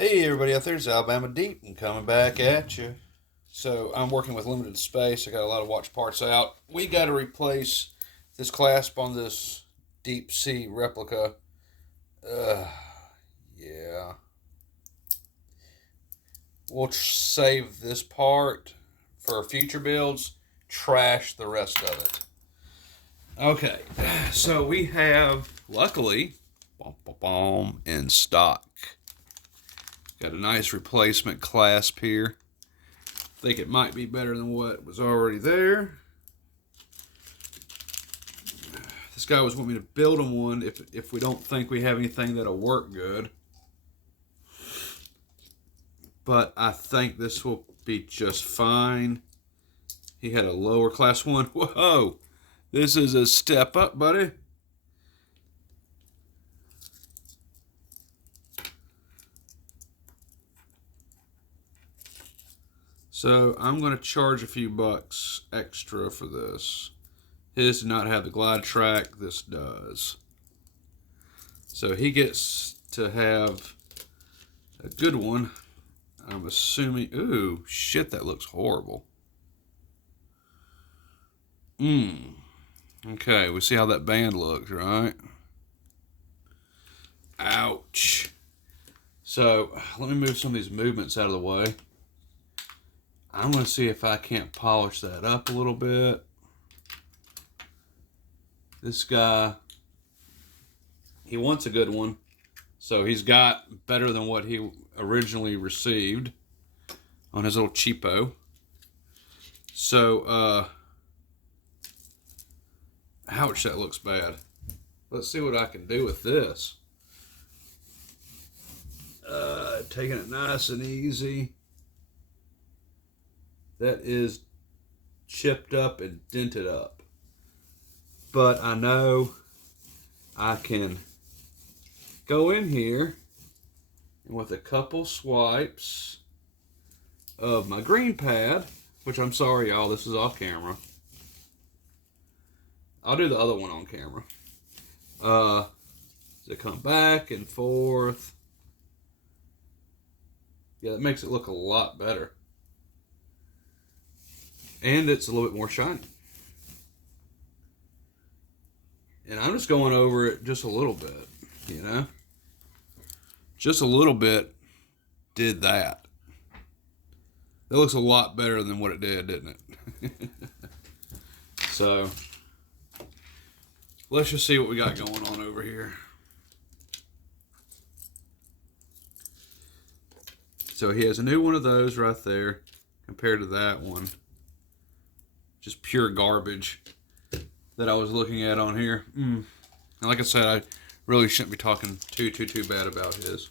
Hey everybody out there, it's Alabama Deep and coming back at you. So I'm working with limited space. I got a lot of watch parts out. We got to replace this clasp on this deep sea replica. Uh, yeah. We'll save this part for future builds, trash the rest of it. Okay, so we have, luckily, in stock. Got a nice replacement clasp here. Think it might be better than what was already there. This guy was wanting me to build him one if we don't think we have anything that'll work good. But I think this will be just fine. He had a lower class one. Whoa! This is a step up, buddy. So I'm going to charge a few bucks extra for this. His did not have the glide track. This does. So he gets to have a good one. I'm assuming. Ooh, shit, that looks horrible. Okay, we see how that band looks, right? Ouch. So let me move some of these movements out of the way. I'm going to see if I can't polish that up a little bit. This guy, he wants a good one. So he's got better than what he originally received on his little cheapo. So, ouch, that looks bad. Let's see what I can do with this. Taking it nice and easy. That is chipped up and dented up. But I know I can go in here and with a couple swipes of my green pad, which I'm sorry y'all, this is off camera. I'll do the other one on camera. To come back and forth. Yeah, that makes it look a lot better. And it's a little bit more shiny. And I'm just going over it just a little bit, you know? Just a little bit did that. That looks a lot better than what it did, didn't it? So, let's just see what we got going on over here. So he has a new one of those right there compared to that one. Just pure garbage that I was looking at on here. And like I said, I really shouldn't be talking too bad about his.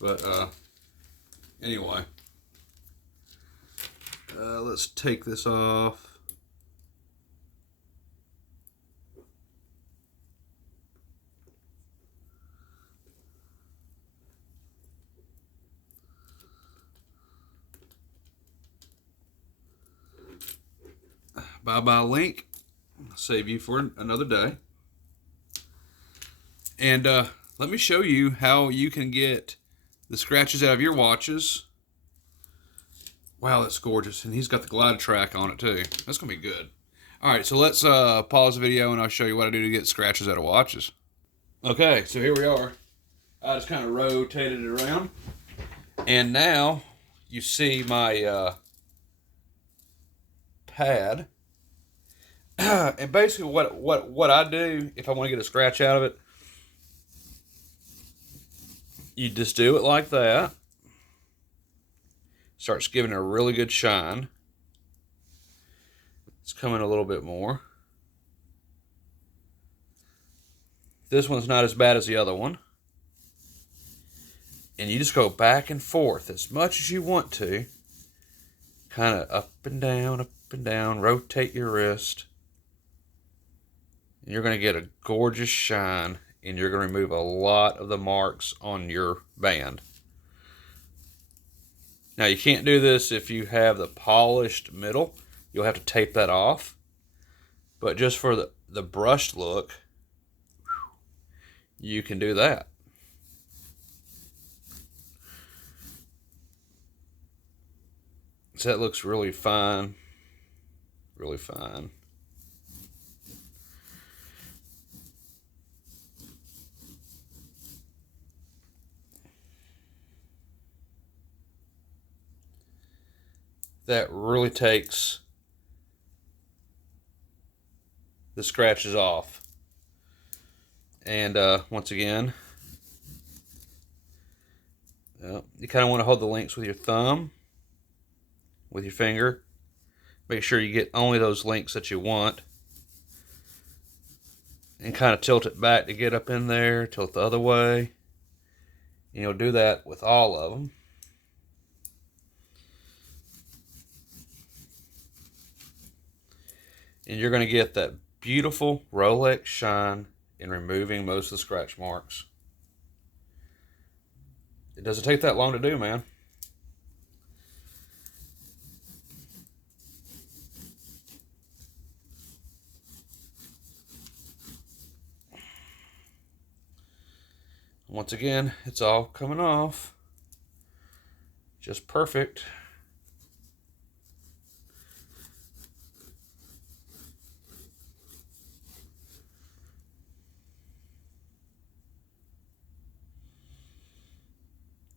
But anyway, let's take this off. Bye-bye link. Save you for another day. And let me show you how you can get the scratches out of your watches. Wow, that's gorgeous. And he's got the glide track on it too. That's going to be good. All right, so let's pause the video and I'll show you what I do to get scratches out of watches. Okay, so here we are. I just kind of rotated it around. And now you see my pad. And basically what I do if I want to get a scratch out of it, you just do it like that. Starts giving it a really good shine. It's coming a little bit more. This one's not as bad as the other one. And you just go back and forth as much as you want to. Kind of up and down, rotate your wrist. You're going to get a gorgeous shine, and you're going to remove a lot of the marks on your band. Now, you can't do this if you have the polished middle. You'll have to tape that off. But just for the brushed look, you can do that. so that looks really fine. Really fine. That really takes the scratches off. And once again, you kind of want to hold the links with your thumb, with your finger. Make sure you get only those links that you want. And kind of tilt it back to get up in there, tilt the other way. And you'll do that with all of them. And you're going to get that beautiful Rolex shine in removing most of the scratch marks. It doesn't take that long to do, man. Once again, it's all coming off. Just perfect.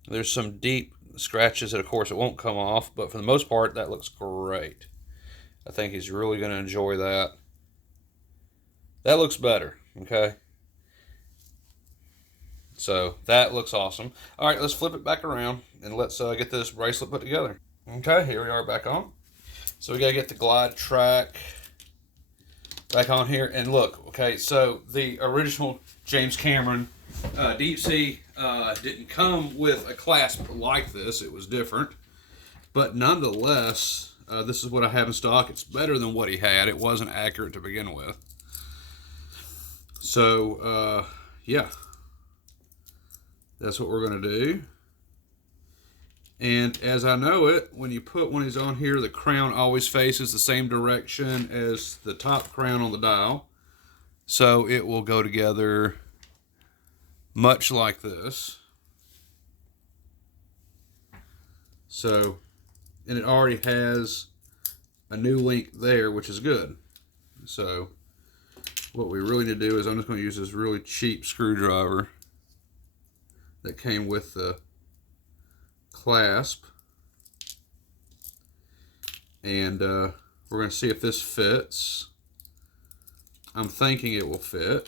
There's some deep scratches that, of course, it won't come off, but for the most part, that looks great. I think he's really going to enjoy that. That looks better, okay? So that looks awesome. All right, let's flip it back around and let's get this bracelet put together. Okay, here we are back on. So we got to get the glide track back on here. And look, okay, so the original James Cameron Deep Sea didn't come with a clasp like this. It was different. But nonetheless, this is what I have in stock. It's better than what he had. It wasn't accurate to begin with. So, yeah. That's what we're going to do. And as I know it, when you put one of these on here, the crown always faces the same direction as the top crown on the dial. So it will go together much like this. So, and it already has a new link there, which is good. So what we really need to do is I'm just going to use this really cheap screwdriver that came with the clasp, and we're going to see if this fits. I'm thinking it will fit.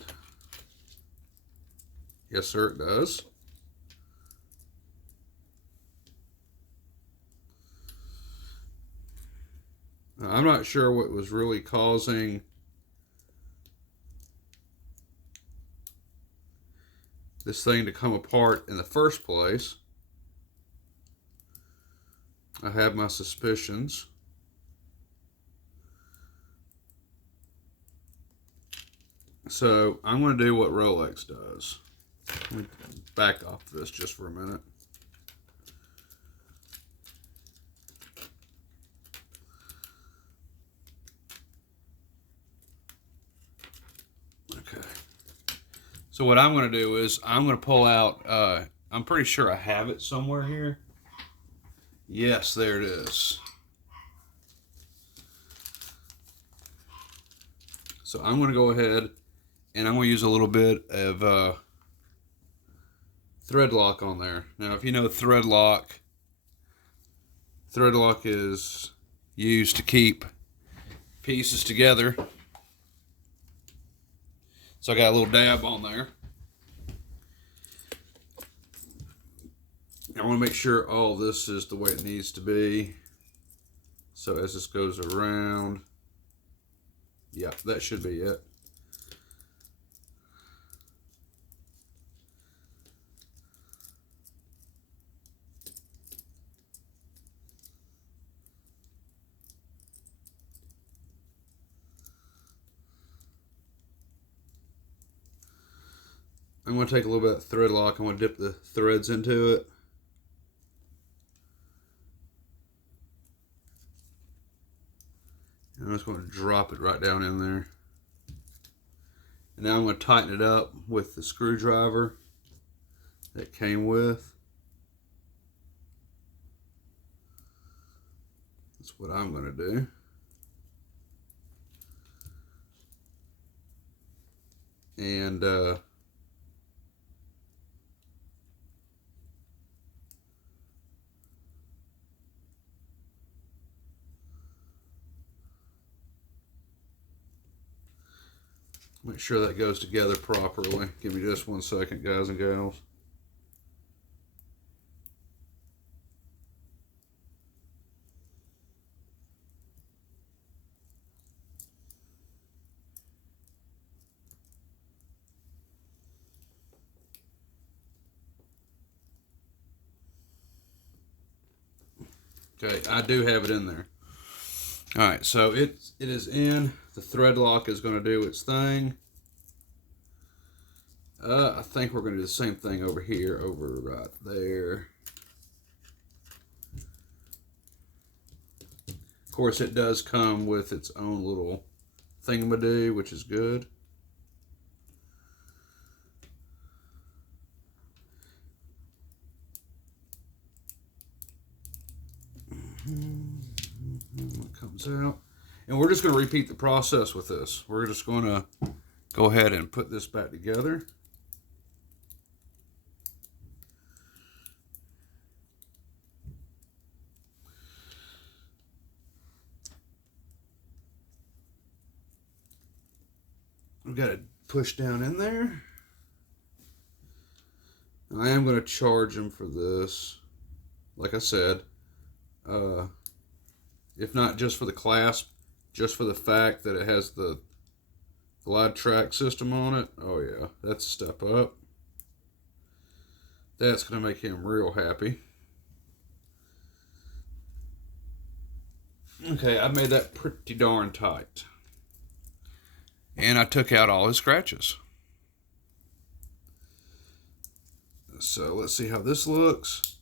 Yes, sir, it does. I'm not sure what was really causing this thing to come apart in the first place. I have my suspicions. So I'm going to do what Rolex does. Let me back off this just for a minute. Okay. So what I'm going to do is I'm going to pull out, I'm pretty sure I have it somewhere here. Yes, there it is. So I'm going to go ahead and I'm going to use a little bit of thread lock on there. Now, if you know thread lock is used to keep pieces together. So I got a little dab on there. I want to make sure all this is the way it needs to be. So as this goes around, yeah, that should be it. I'm going to take a little bit of thread lock. I'm going to dip the threads into it. And I'm just going to drop it right down in there. And now I'm going to tighten it up with the screwdriver that came with. what I'm going to do. And make sure that goes together properly. Give me just 1 second, guys and gals. Okay, I do have it in there. All right, so it is in. The thread lock is going to do its thing. I think we're going to do the same thing over here, over right there. Of course, it does come with its own little thingamadoo, which is good. It comes out. And we're just going to repeat the process with this. We're just going to go ahead and put this back together. We've got it pushed down in there. I am going to charge them for this. Like I said, if not just for the clasp, just for the fact that it has the glide track system on it. Oh yeah, that's a step up. That's going to make him real happy. Okay, I made that pretty darn tight. And I took out all his scratches. So let's see how this looks.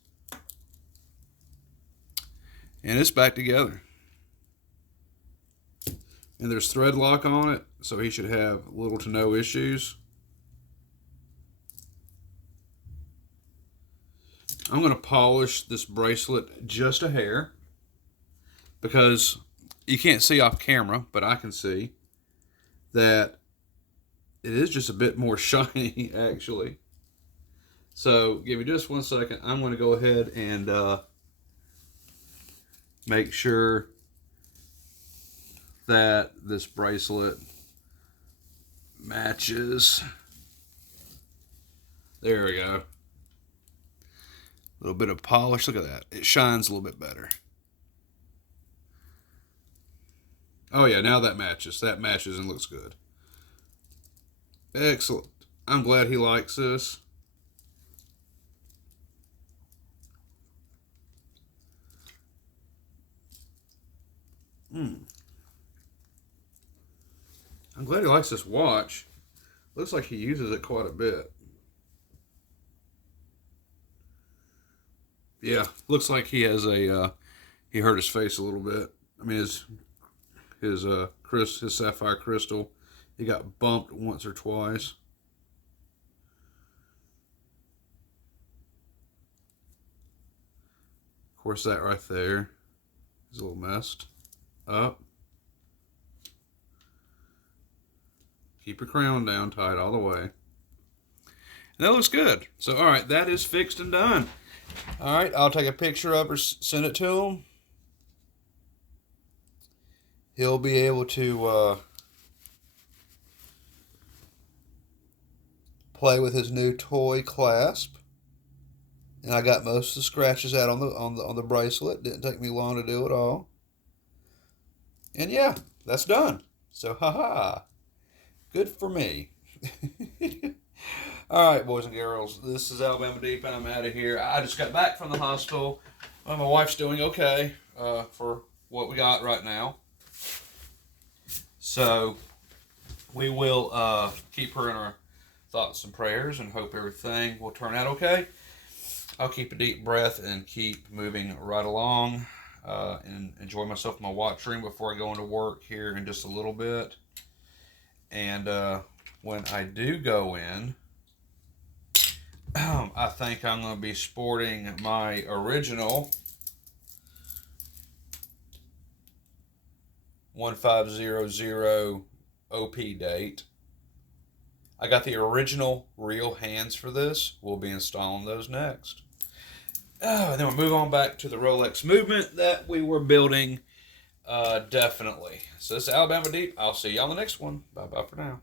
And it's back together. And there's thread lock on it, so he should have little to no issues. I'm going to polish this bracelet just a hair, because you can't see off camera, but I can see that it is just a bit more shiny, actually. So give me just 1 second. I'm going to go ahead and make sure that this bracelet matches. There we go. A little bit of polish. Look at that. It shines a little bit better. Oh yeah, now that matches. That matches and looks good. Excellent. I'm glad he likes this. I'm glad he likes this watch. Looks like he uses it quite a bit. Yeah, looks like he has a, he hurt his face a little bit. I mean, his sapphire crystal, he got bumped once or twice. Of course, that right there is a little messed up. Keep your crown down tight all the way. And that looks good. So, all right, that is fixed and done. All right, I'll take a picture of it or send it to him. He'll be able to play with his new toy clasp. And I got most of the scratches out on the bracelet. Didn't take me long to do it all. And yeah, that's done. So, haha. Good for me. All right, boys and girls, this is Alabama Deep, and I'm out of here. I just got back from the hospital. Well, my wife's doing okay for what we got right now. So we will keep her in our thoughts and prayers and hope everything will turn out okay. I'll keep a deep breath and keep moving right along and enjoy myself in my watch room before I go into work here in just a little bit. And when I do go in, I think I'm going to be sporting my original 1500 OP date. I got the original real hands for this. We'll be installing those next. Oh, and then we'll move on back to the Rolex movement that we were building. Definitely. So this is Alabama Deep. I'll see you on the next one. Bye-bye for now.